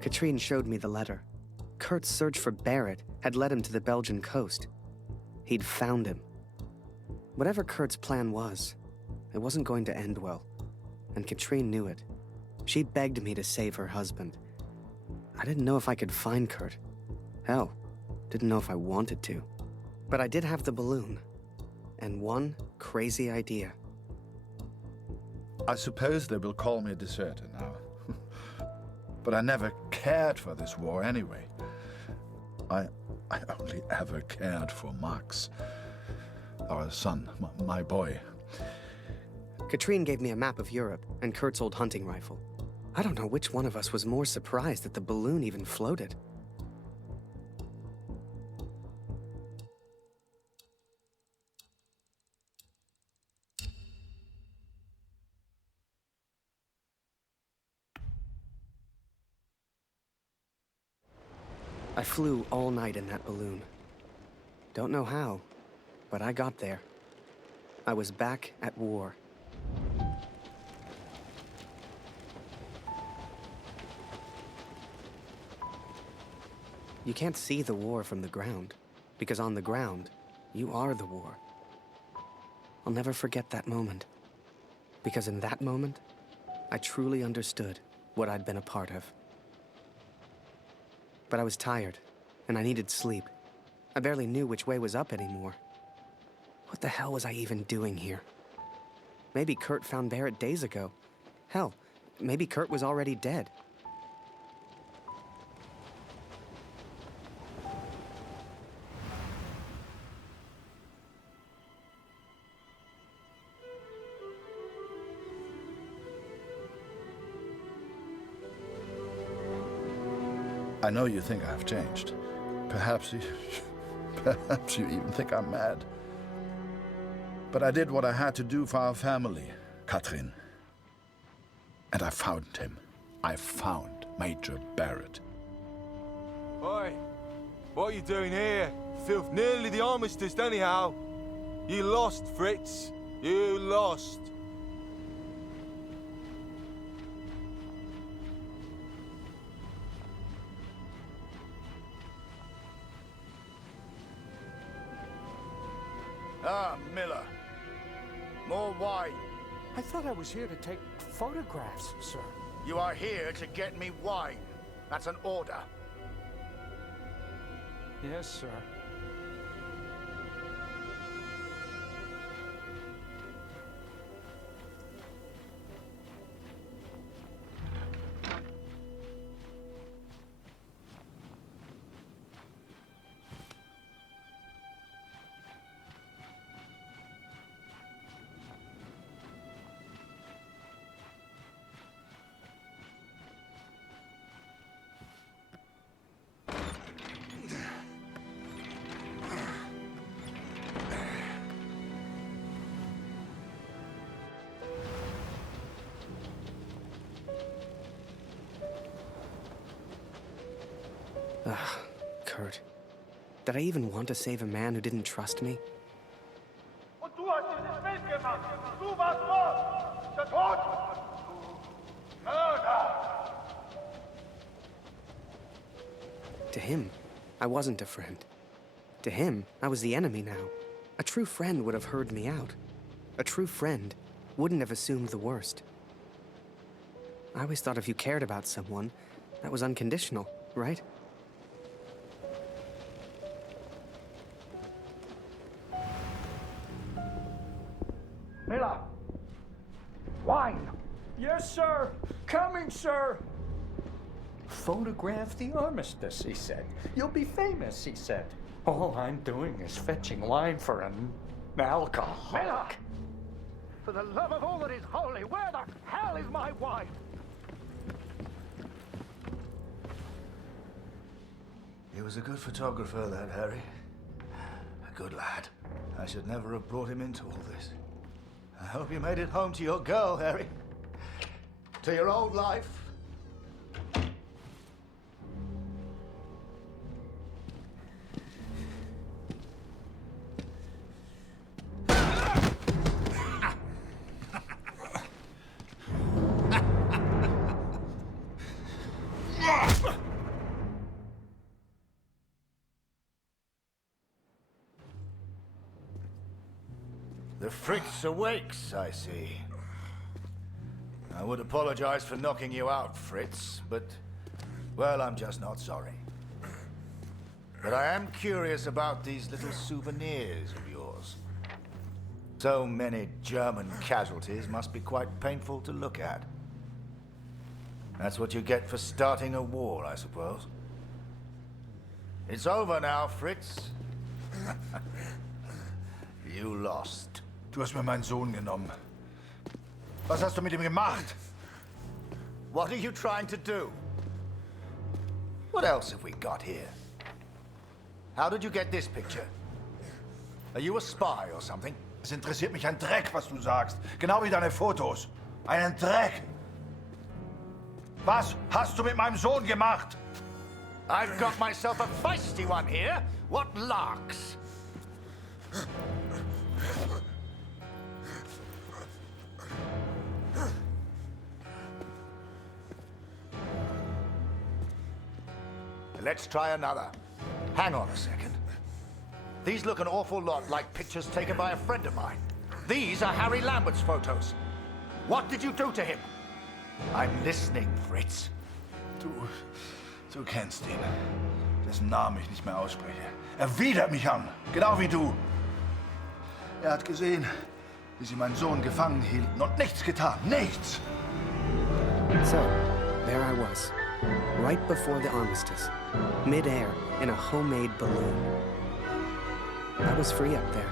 Katrine showed me the letter. Kurt's search for Barrett had led him to the Belgian coast. He'd found him. Whatever Kurt's plan was, it wasn't going to end well, and Katrine knew it. She begged me to save her husband. I didn't know if I could find Kurt. Hell, didn't know if I wanted to. But I did have the balloon, and one crazy idea. I suppose they will call me a deserter now. But I never cared for this war anyway. I only ever cared for Max, our son, my boy. Katrine gave me a map of Europe and Kurt's old hunting rifle. I don't know which one of us was more surprised that the balloon even floated. I flew all night in that balloon. Don't know how, but I got there. I was back at war. You can't see the war from the ground, because on the ground, you are the war. I'll never forget that moment, because in that moment, I truly understood what I'd been a part of. But I was tired, and I needed sleep. I barely knew which way was up anymore. What the hell was I even doing here? Maybe Kurt found Barrett days ago. Hell, maybe Kurt was already dead. I know you think I've changed. Perhaps you even think I'm mad. But I did what I had to do for our family, Katrin. And I found him. I found Major Barrett. Oi, what are you doing here? Filth nearly the armistice anyhow. You lost, Fritz. You lost. Ah, Miller. More wine. I thought I was here to take photographs, sir. You are here to get me wine. That's an order. Yes, sir. Ugh, Kurt. Did I even want to save a man who didn't trust me? Und du hast dieses Bild gemacht. Du warst Mord. Der Tod. Mörder. To him, I wasn't a friend. To him, I was the enemy now. A true friend would have heard me out. A true friend wouldn't have assumed the worst. I always thought if you cared about someone, that was unconditional, right? Miller! Wine! Yes, sir! Coming, sir! Photograph the armistice, he said. You'll be famous, he said. All I'm doing is fetching wine for an alcoholic. Miller! For the love of all that is holy, where the hell is my wine? He was a good photographer, that Harry. A good lad. I should never have brought him into all this. I hope you made it home to your girl, Harry. To your old life. The Fritz awakes, I see. I would apologize for knocking you out, Fritz, but, well, I'm just not sorry. But I am curious about these little souvenirs of yours. So many German casualties must be quite painful to look at. That's what you get for starting a war, I suppose. It's over now, Fritz. You lost. Du hast mir meinen Sohn genommen. Was hast du mit ihm gemacht? What are you trying to do? What else have we got here? How did you get this picture? Are you a spy or something? Es interessiert mich ein Dreck, was du sagst. Genau wie deine Fotos. Einen Dreck. Was hast du mit meinem Sohn gemacht? I've got myself a feisty one here. What larks? Let's try another. Hang on a second. These look an awful lot like pictures taken by a friend of mine. These are Harry Lambert's photos. What did you do to him? I'm listening, Fritz. Du kennst ihn. Dessen Namen ich nicht mehr ausspreche. Er widert mich an. Genau wie du. Er hat gesehen, wie sie meinen Sohn gefangen hielten und nichts getan. Nichts! So, there I was, right before the armistice, mid-air in a homemade balloon. I was free up there,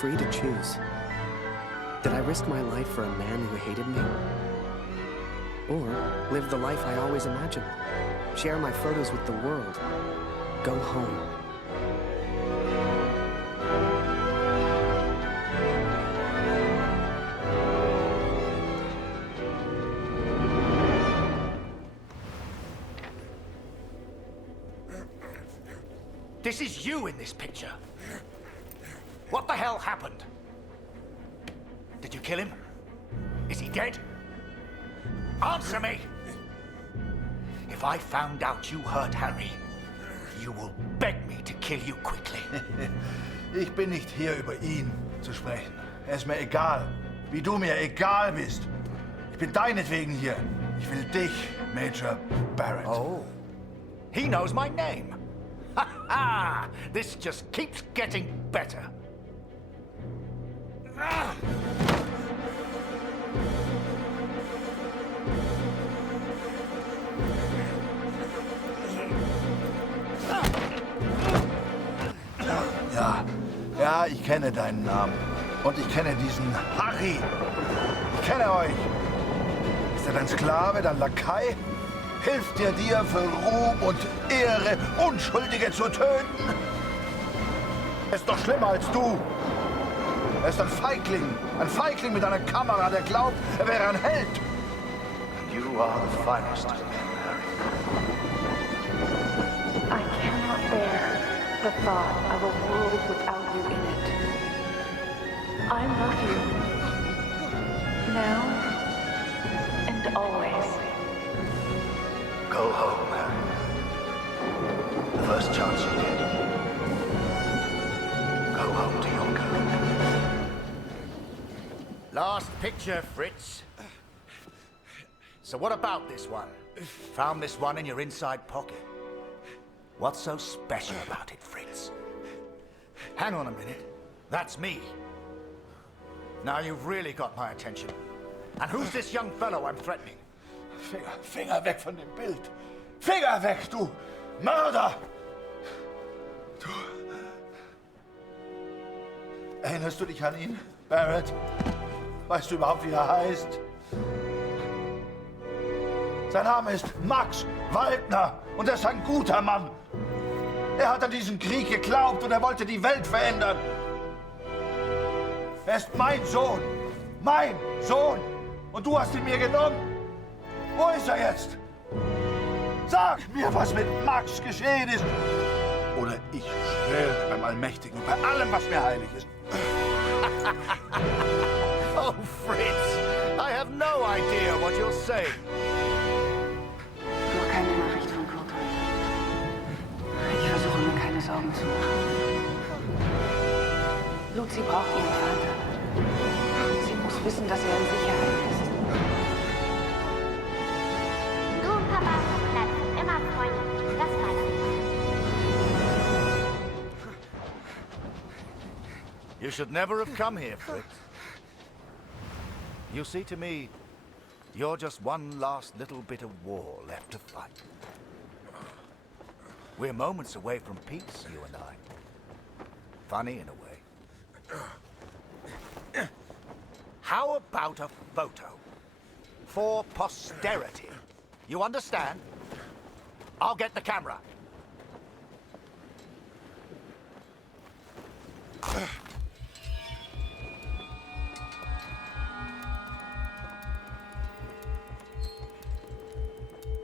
free to choose. Did I risk my life for a man who hated me? Or live the life I always imagined? Share my photos with the world? Go home? This is you in this picture. What the hell happened? Did you kill him? Is he dead? Answer me! If I found out you hurt Harry, you will beg me to kill you quickly. Ich bin nicht hier, über ihn zu sprechen. Er ist mir egal, wie du mir egal bist. Ich bin deinetwegen hier. Ich will dich, Major Barrett. Oh, he knows my name. Ha ha! This just keeps getting better. Ah! Ja, ich kenne deinen Namen. Und ich kenne diesen Harry. Ich kenne euch. Ist er dein Sklave, dein Lakai? Hilft er dir für Ruhm und Ehre, Unschuldige zu töten? Er ist doch schlimmer als du. Er ist ein Feigling mit einer Kamera, der glaubt, er wäre ein Held. You are the finest of men, Harry. I cannot bear the thought of a world without you in it. I love you. Now and always. Go home, Harry. The first chance you get. Go home to your girl. Last picture, Fritz. So what about this one? Found this one in your inside pocket. What's so special about it, Fritz? Hang on a minute. That's me. Now you've really got my attention. And who's this young fellow I'm threatening? Finger weg von dem Bild. Finger weg, du Mörder! Du... Erinnerst du dich an ihn, Barrett? Weißt du überhaupt, wie er heißt? Sein Name ist Max Waldner und er ist ein guter Mann. Er hat an diesen Krieg geglaubt und er wollte die Welt verändern. Er ist mein Sohn. Mein Sohn. Und du hast ihn mir genommen. Wo ist er jetzt? Sag mir, was mit Max geschehen ist. Oder ich schwöre beim Allmächtigen und bei allem, was mir heilig ist. Oh, Fritz, I have no idea what you're saying. Noch keine Nachricht von Kurt. Ich versuche mir keine Sorgen zu machen. Lucy braucht ihren Vater. wissen, dass er in Sicherheit ist. Du und Papa bleiben immer Freunde. Das weiß ich. You should never have come here, Fritz. You see, to me, you're just one last little bit of war left to fight. We're moments away from peace, you and I. Funny in a way. How about a photo? For posterity. You understand? I'll get the camera.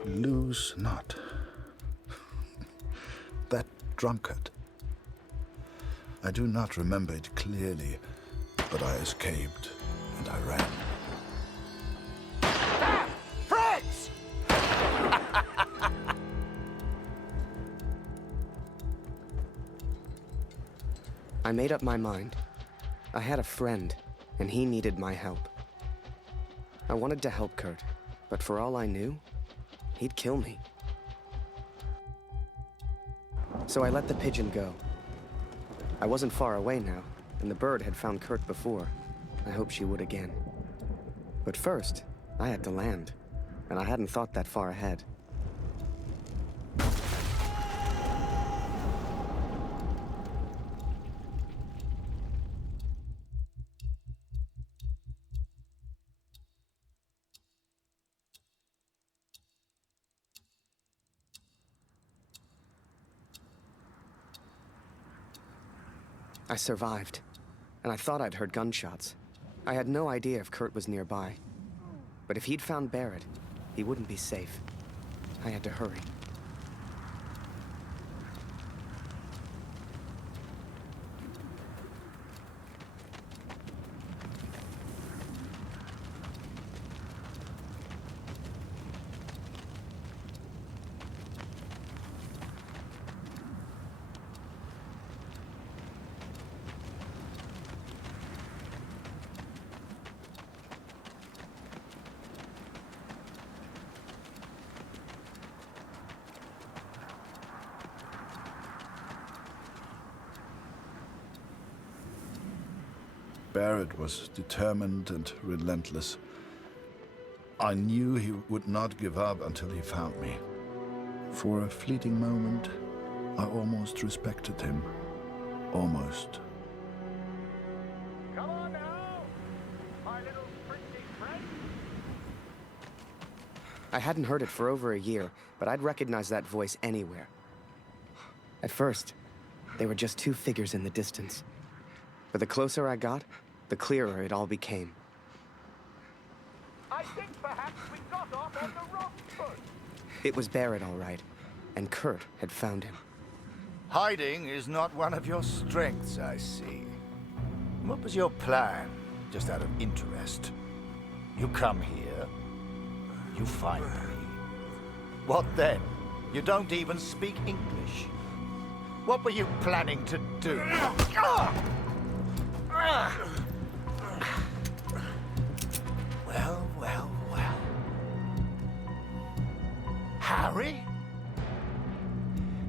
Lose not. That drunkard. I do not remember it clearly, but I escaped and I ran. Damn! Fritz! I made up my mind. I had a friend, and he needed my help. I wanted to help Kurt, but for all I knew, he'd kill me. So I let the pigeon go. I wasn't far away now, and the bird had found Kurt before. I hoped she would again. But first, I had to land, and I hadn't thought that far ahead. I survived, and I thought I'd heard gunshots. I had no idea if Kurt was nearby. But if he'd found Barrett, he wouldn't be safe. I had to hurry. Barrett was determined and relentless. I knew he would not give up until he found me. For a fleeting moment, I almost respected him. Almost. Come on now, my little pretty friend. I hadn't heard it for over a year, but I'd recognize that voice anywhere. At first, they were just two figures in the distance. But the closer I got, the clearer it all became. I think perhaps we got off on the wrong foot. It was Barrett, all right, and Kurt had found him. Hiding is not one of your strengths, I see. What was your plan, just out of interest? You come here, you find me. What then? You don't even speak English. What were you planning to do? Well, well, well. Harry?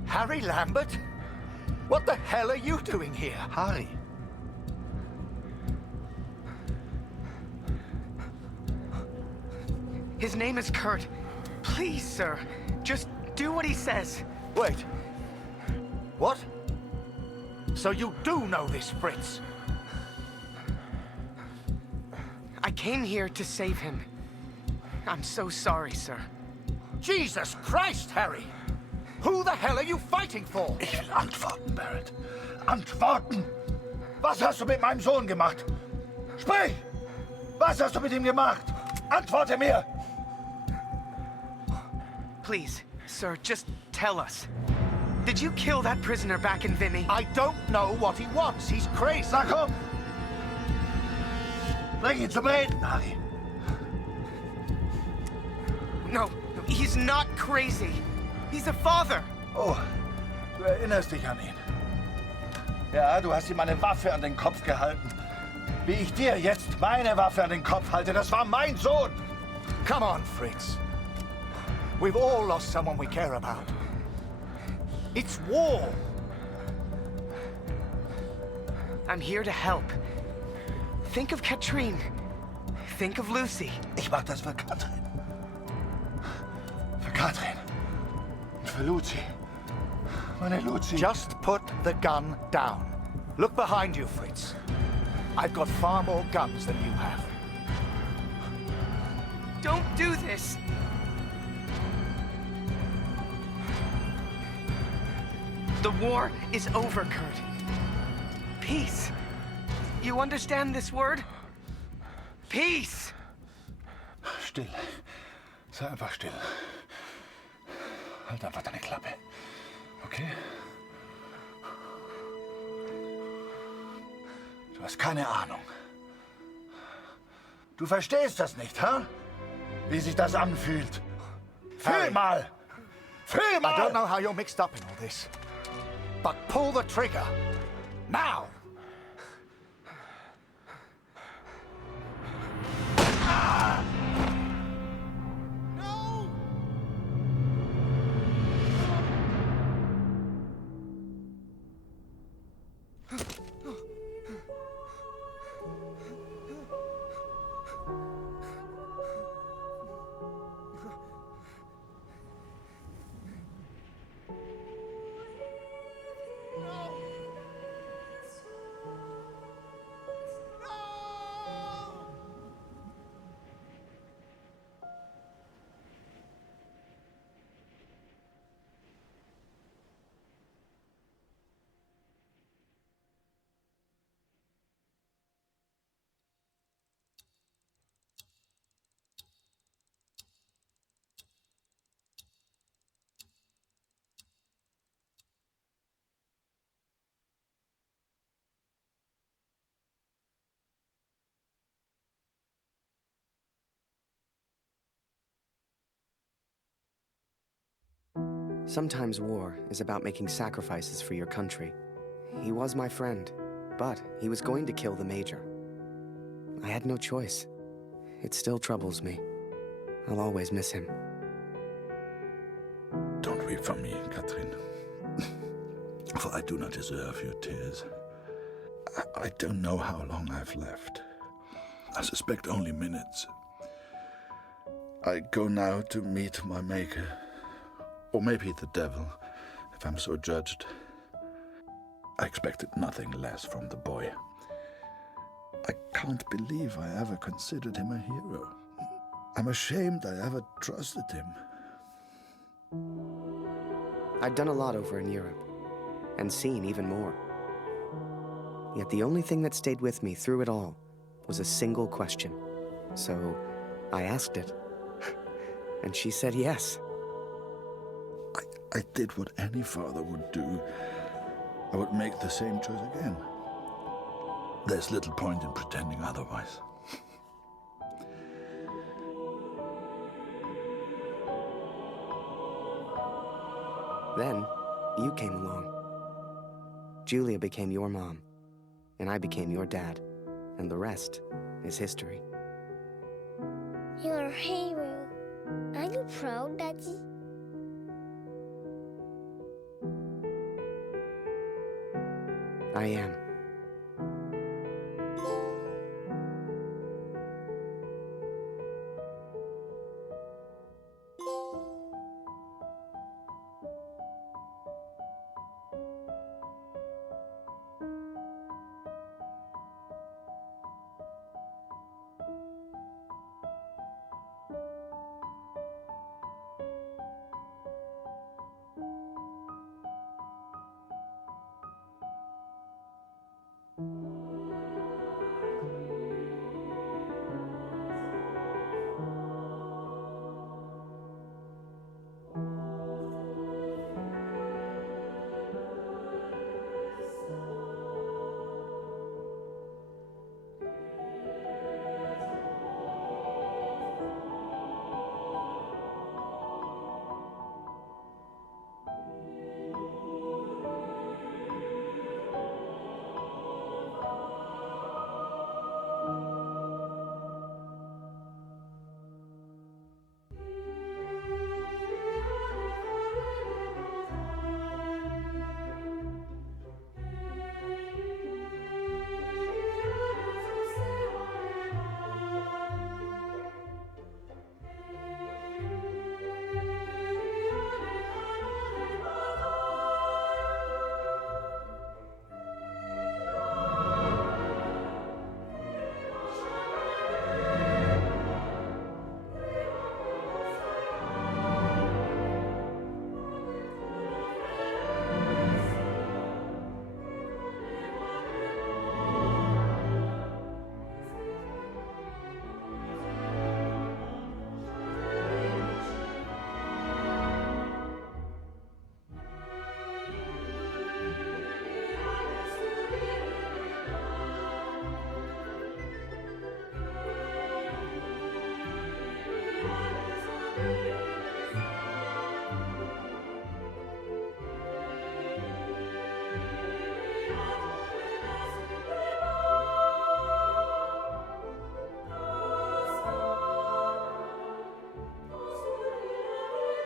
Harry Lambert? What the hell are you doing here? Harry! His name is Kurt. Please, sir, just do what he says. Wait. What? So you do know this, Fritz? I came here to save him. I'm so sorry, sir. Jesus Christ, Harry! Who the hell are you fighting for? Ich will antworten, Barrett. Antworten! Was hast du mit meinem Sohn gemacht? Sprich! Was hast du mit ihm gemacht? Antworte mir! Please, sir, just tell us. Did you kill that prisoner back in Vimy? I don't know what he wants. He's crazy. Na komm! Bring ihn zum Reden, Harry. No, he's not crazy. He's a father. Oh, du erinnerst dich an ihn. Ja, du hast ihm eine Waffe an den Kopf gehalten. Wie ich dir jetzt meine Waffe an den Kopf halte, das war mein Sohn! Come on, Fritz. We've all lost someone we care about. It's war. I'm here to help. Think of Katrine. Think of Lucy. Ich mach das für Katrin. Für Katrin. Und für Lucy. Meine Lucy. Just put the gun down. Look behind you, Fritz. I've got far more guns than you have. Don't do this! The war is over, Kurt. Peace. You understand this word? Peace! Still. Sei einfach still. Halt einfach deine Klappe. Okay? Du hast keine Ahnung. Du verstehst das nicht, hä? Wie sich das anfühlt. Fühl mal! Fühl mal! I don't know how you're mixed up in all this, but pull the trigger. Now! Sometimes war is about making sacrifices for your country. He was my friend, but he was going to kill the Major. I had no choice. It still troubles me. I'll always miss him. Don't weep for me, Katrin. For I do not deserve your tears. I don't know how long I've left. I suspect only minutes. I go now to meet my maker. Or maybe the devil, if I'm so judged. I expected nothing less from the boy. I can't believe I ever considered him a hero. I'm ashamed I ever trusted him. I'd done a lot over in Europe, and seen even more. Yet the only thing that stayed with me through it all was a single question. So I asked it, and she said yes. I did what any father would do. I would make the same choice again. There's little point in pretending otherwise. Then, you came along. Julia became your mom, and I became your dad, and the rest is history. You're a hero. Are you proud, Daddy? I am.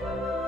Bye.